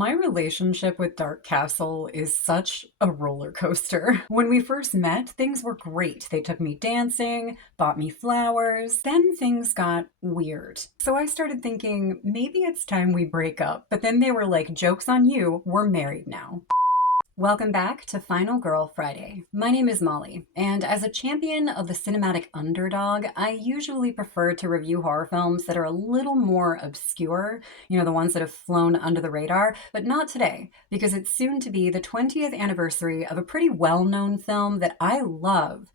My relationship with Dark Castle is such a roller coaster. When we first met, things were great. They took me dancing, bought me flowers. Then things got weird. So I started thinking, maybe it's time we break up. But then they were like, joke's on you, we're married now. Welcome back to Final Girl Friday. My name is Molly, and as a champion of the cinematic underdog, I usually prefer to review horror films that are a little more obscure, the ones that have flown under the radar, but not today, because it's soon to be the 20th anniversary of a pretty well-known film that I love,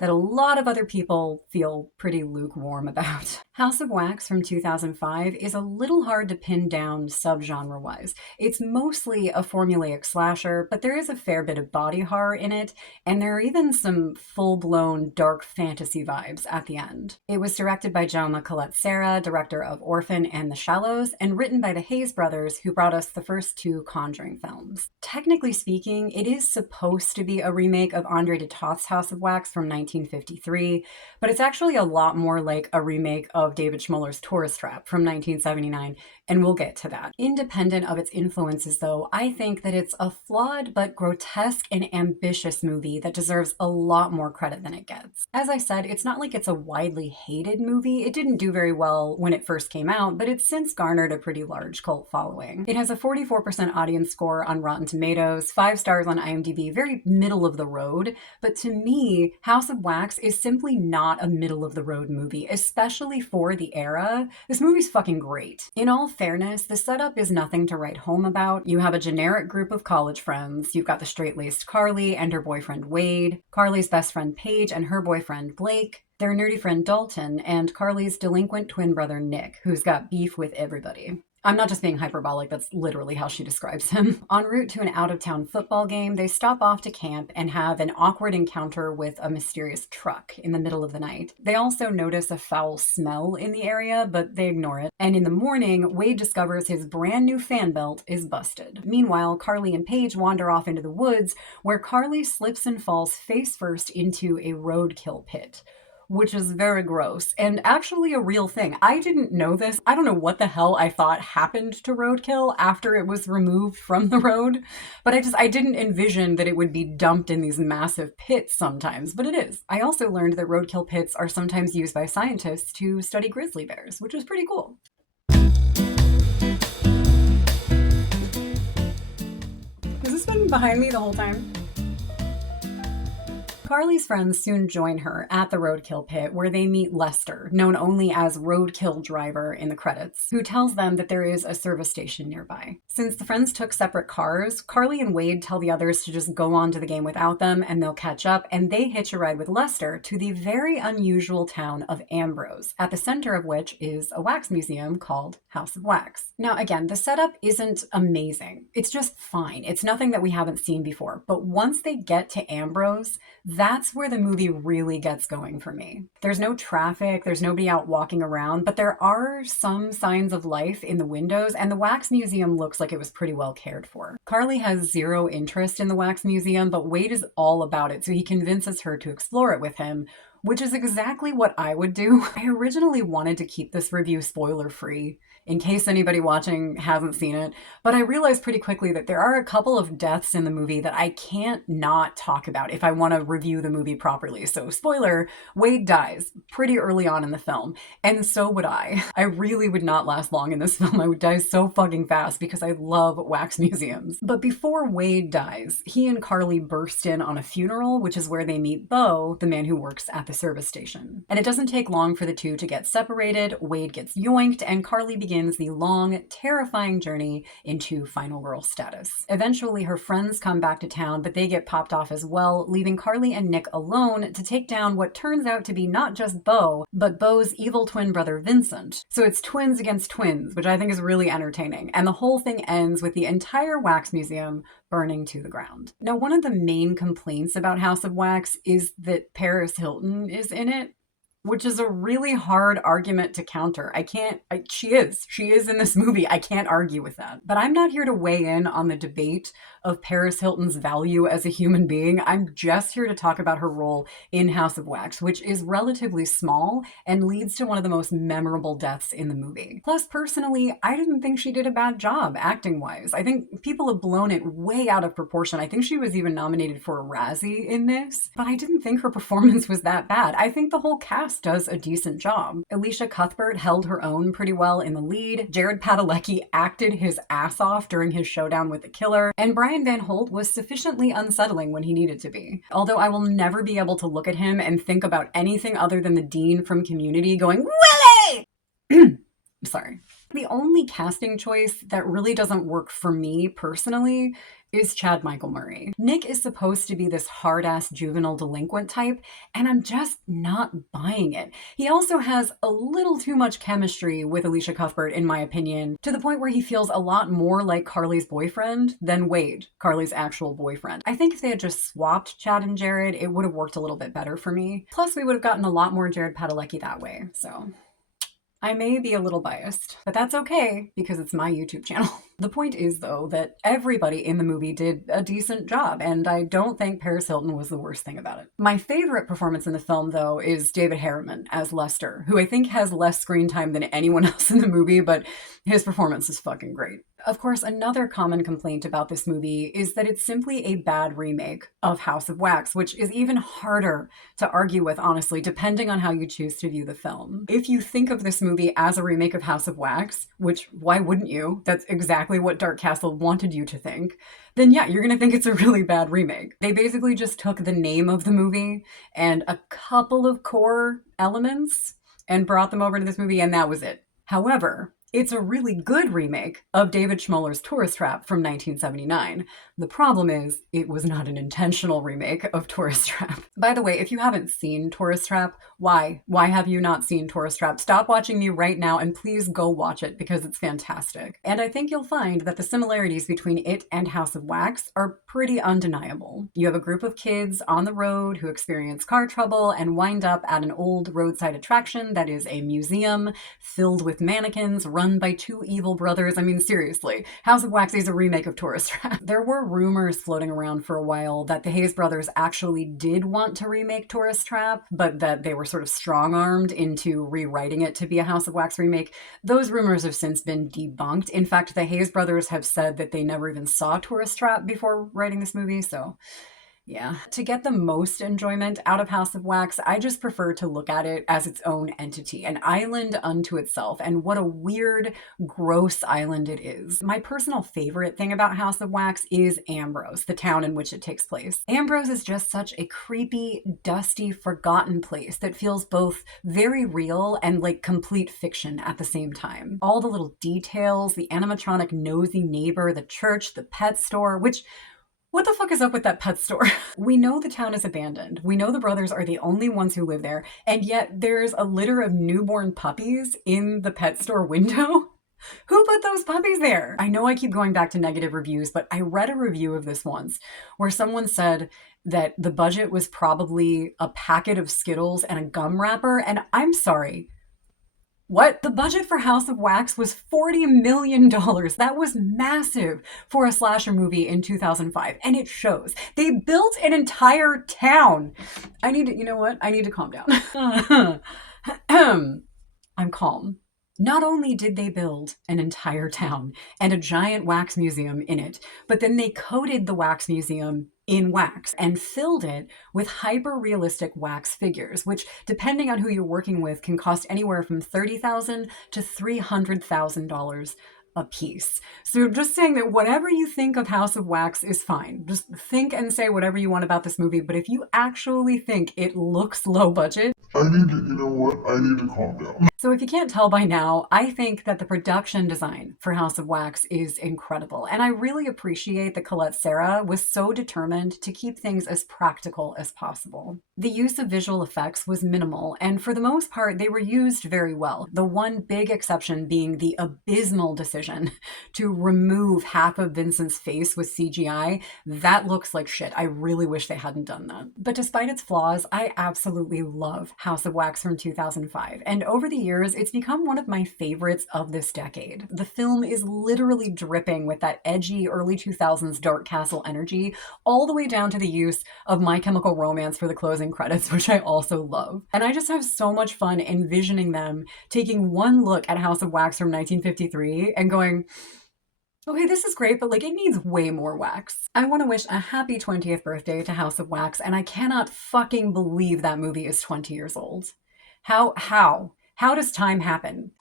that a lot of other people feel pretty lukewarm about. House of Wax from 2005 is a little hard to pin down subgenre-wise. It's mostly a formulaic slasher, but there is a fair bit of body horror in it, and there are even some full-blown dark fantasy vibes at the end. It was directed by Jaume Collet-Serra, director of Orphan and The Shallows, and written by the Hayes brothers, who brought us the first two Conjuring films. Technically speaking, it is supposed to be a remake of Andre de Toth's House of Wax from 1953, but it's actually a lot more like a remake of David Schmuller's Tourist Trap from 1979, and we'll get to that. Independent of its influences, though, I think that it's a flawed but grotesque and ambitious movie that deserves a lot more credit than it gets. As I said, it's not like it's a widely hated movie. It didn't do very well when it first came out, but it's since garnered a pretty large cult following. It has a 44% audience score on Rotten Tomatoes, 5 stars on IMDb, very middle of the road, but to me, House of Wax is simply not a middle of the road movie, especially for the era. This movie's fucking great. In all fairness, the setup is nothing to write home about. You have a generic group of college friends. You've got the straight-laced Carly and her boyfriend Wade, Carly's best friend Paige and her boyfriend Blake, their nerdy friend Dalton, and Carly's delinquent twin brother Nick, who's got beef with everybody. I'm not just being hyperbolic, that's literally how she describes him. En route to an out-of-town football game, they stop off to camp and have an awkward encounter with a mysterious truck in the middle of the night. They also notice a foul smell in the area, but they ignore it. And in the morning, Wade discovers his brand new fan belt is busted. Meanwhile, Carly and Paige wander off into the woods, where Carly slips and falls face first into a roadkill pit, which is very gross and actually a real thing. I didn't know this. I don't know what the hell I thought happened to roadkill after it was removed from the road, but I didn't envision that it would be dumped in these massive pits sometimes, but it is. I also learned that roadkill pits are sometimes used by scientists to study grizzly bears, which was pretty cool. Has this been behind me the whole time? Carly's friends soon join her at the roadkill pit, where they meet Lester, known only as Roadkill Driver in the credits, who tells them that there is a service station nearby. Since the friends took separate cars, Carly and Wade tell the others to just go on to the game without them and they'll catch up, and they hitch a ride with Lester to the very unusual town of Ambrose, at the center of which is a wax museum called House of Wax. Now again, the setup isn't amazing. It's just fine. It's nothing that we haven't seen before, but once they get to Ambrose, that's where the movie really gets going for me. There's no traffic, there's nobody out walking around, but there are some signs of life in the windows, and the wax museum looks like it was pretty well cared for. Carly has zero interest in the wax museum, but Wade is all about it, so he convinces her to explore it with him, which is exactly what I would do. I originally wanted to keep this review spoiler-free, in case anybody watching hasn't seen it, but I realized pretty quickly that there are a couple of deaths in the movie that I can't not talk about if I want to review the movie properly. So spoiler, Wade dies pretty early on in the film, and so would I. I really would not last long in this film. I would die so fucking fast because I love wax museums. But before Wade dies, he and Carly burst in on a funeral, which is where they meet Bo, the man who works at the service station. And it doesn't take long for the two to get separated. Wade gets yoinked, and Carly begins the long, terrifying journey into final girl status. Eventually, her friends come back to town, but they get popped off as well, leaving Carly and Nick alone to take down what turns out to be not just Bo, but Bo's evil twin brother Vincent. So it's twins against twins, which I think is really entertaining. And the whole thing ends with the entire wax museum burning to the ground. Now, one of the main complaints about House of Wax is that Paris Hilton is in it. which is a really hard argument to counter. She is in this movie. I can't argue with that. But I'm not here to weigh in on the debate of Paris Hilton's value as a human being. I'm just here to talk about her role in House of Wax, which is relatively small and leads to one of the most memorable deaths in the movie. Plus, personally, I didn't think she did a bad job acting wise. I think people have blown it way out of proportion. I think she was even nominated for a Razzie in this, but I didn't think her performance was that bad. I think the whole cast does a decent job. Alicia Cuthbert held her own pretty well in the lead. Jared Padalecki acted his ass off during his showdown with the killer, and Brian Van Holt was sufficiently unsettling when he needed to be. Although I will never be able to look at him and think about anything other than the dean from Community going, Willie! Sorry. The only casting choice that really doesn't work for me personally is Chad Michael Murray. Nick is supposed to be this hard-ass juvenile delinquent type, and I'm just not buying it. He also has a little too much chemistry with Alicia Cuthbert, in my opinion, to the point where he feels a lot more like Carly's boyfriend than Wade, Carly's actual boyfriend. I think if they had just swapped Chad and Jared, it would have worked a little bit better for me. Plus, we would have gotten a lot more Jared Padalecki that way, so I may be a little biased, but that's okay because it's my YouTube channel. The point is, though, that everybody in the movie did a decent job, and I don't think Paris Hilton was the worst thing about it. My favorite performance in the film, though, is David Harriman as Lester, who I think has less screen time than anyone else in the movie, but his performance is fucking great. Of course, another common complaint about this movie is that it's simply a bad remake of House of Wax, which is even harder to argue with, honestly, depending on how you choose to view the film. If you think of this movie as a remake of House of Wax, which why wouldn't you? That's exactly what Dark Castle wanted you to think. Then yeah, you're gonna think it's a really bad remake. They basically just took the name of the movie and a couple of core elements and brought them over to this movie, and that was it. However, it's a really good remake of David Schmoller's Tourist Trap from 1979. The problem is, it was not an intentional remake of Tourist Trap. By the way, if you haven't seen Tourist Trap, why? Why have you not seen Tourist Trap? Stop watching me right now and please go watch it because it's fantastic. And I think you'll find that the similarities between it and House of Wax are pretty undeniable. You have a group of kids on the road who experience car trouble and wind up at an old roadside attraction that is a museum filled with mannequins run by two evil brothers. I mean, seriously, House of Wax is a remake of Tourist Trap. There were rumors floating around for a while that the Hayes brothers actually did want to remake Tourist Trap, but that they were sort of strong-armed into rewriting it to be a House of Wax remake. Those rumors have since been debunked. In fact, the Hayes brothers have said that they never even saw Tourist Trap before writing this movie, so yeah. To get the most enjoyment out of House of Wax, I just prefer to look at it as its own entity, an island unto itself, and what a weird, gross island it is. My personal favorite thing about House of Wax is Ambrose, the town in which it takes place. Ambrose is just such a creepy, dusty, forgotten place that feels both very real and like complete fiction at the same time. All the little details, the animatronic nosy neighbor, the church, the pet store, which what the fuck is up with that pet store? We know the town is abandoned. We know the brothers are the only ones who live there, and yet there's a litter of newborn puppies in the pet store window. Who put those puppies there? I know I keep going back to negative reviews, but I read a review of this once where someone said that the budget was probably a packet of Skittles and a gum wrapper, and I'm sorry. What? The budget for House of Wax was $40 million. That was massive for a slasher movie in 2005, and it shows. They built an entire town. You know what? I need to calm down. I'm calm. Not only did they build an entire town and a giant wax museum in it, but then they coated the wax museum in wax and filled it with hyper-realistic wax figures, which, depending on who you're working with, can cost anywhere from $30,000 to $300,000 a piece. So just saying that whatever you think of House of Wax is fine. Just think and say whatever you want about this movie, but if you actually think it looks low budget, I need to calm down. So if you can't tell by now, I think that the production design for House of Wax is incredible. And I really appreciate that Collet-Serra was so determined to keep things as practical as possible. The use of visual effects was minimal, and for the most part, they were used very well. The one big exception being the abysmal decision to remove half of Vincent's face with CGI. That looks like shit. I really wish they hadn't done that. But despite its flaws, I absolutely love House of Wax from 2005. And over the years, it's become one of my favorites of this decade. The film is literally dripping with that edgy early 2000s Dark Castle energy, all the way down to the use of My Chemical Romance for the closing credits, which I also love. And I just have so much fun envisioning them taking one look at House of Wax from 1953 and going, okay, this is great, but like it needs way more wax. I want to wish a happy 20th birthday to House of Wax, and I cannot fucking believe that movie is 20 years old. How does time happen?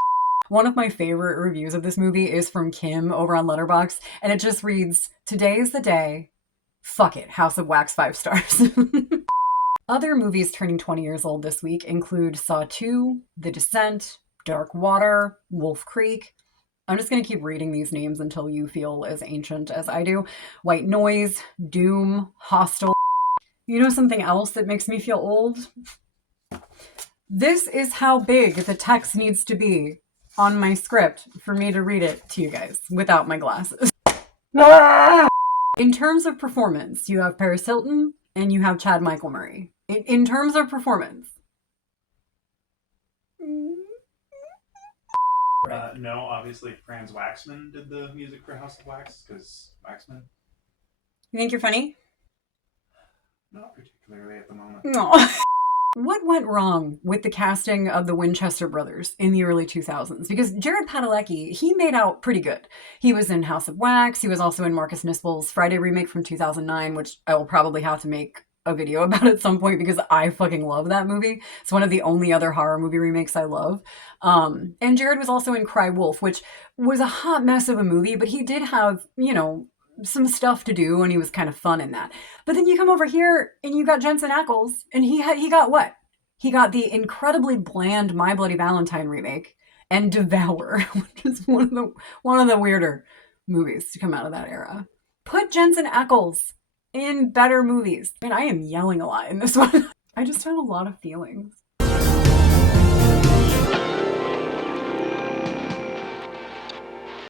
One of my favorite reviews of this movie is from Kim over on Letterboxd, and it just reads, "Today is the day. Fuck it, House of Wax 5 stars." Other movies turning 20 years old this week include Saw 2, The Descent, Dark Water, Wolf Creek. I'm just going to keep reading these names until you feel as ancient as I do. White Noise, Doom, Hostel. You know something else that makes me feel old? This is how big the text needs to be on my script for me to read it to you guys without my glasses. In terms of performance, you have Paris Hilton and you have Chad Michael Murray. In terms of performance. No, obviously Franz Waxman did the music for House of Wax, because Waxman. You think you're funny? Not particularly at the moment. No. What went wrong with the casting of the Winchester brothers in the early 2000s? Because Jared Padalecki, he made out pretty good. He was in House of Wax. He was also in Marcus Nispel's Friday remake from 2009, which I will probably have to make a video about at some point because I fucking love that movie. It's one of the only other horror movie remakes I love. And Jared was also in Cry Wolf, which was a hot mess of a movie, but he did have, you know, some stuff to do, and he was kind of fun in that. But then you come over here and you got Jensen Ackles, and he got what? He got the incredibly bland My Bloody Valentine remake and Devour, which is one of the weirder movies to come out of that era. Put Jensen Ackles in better movies. I mean, I am yelling a lot in this one. I just have a lot of feelings.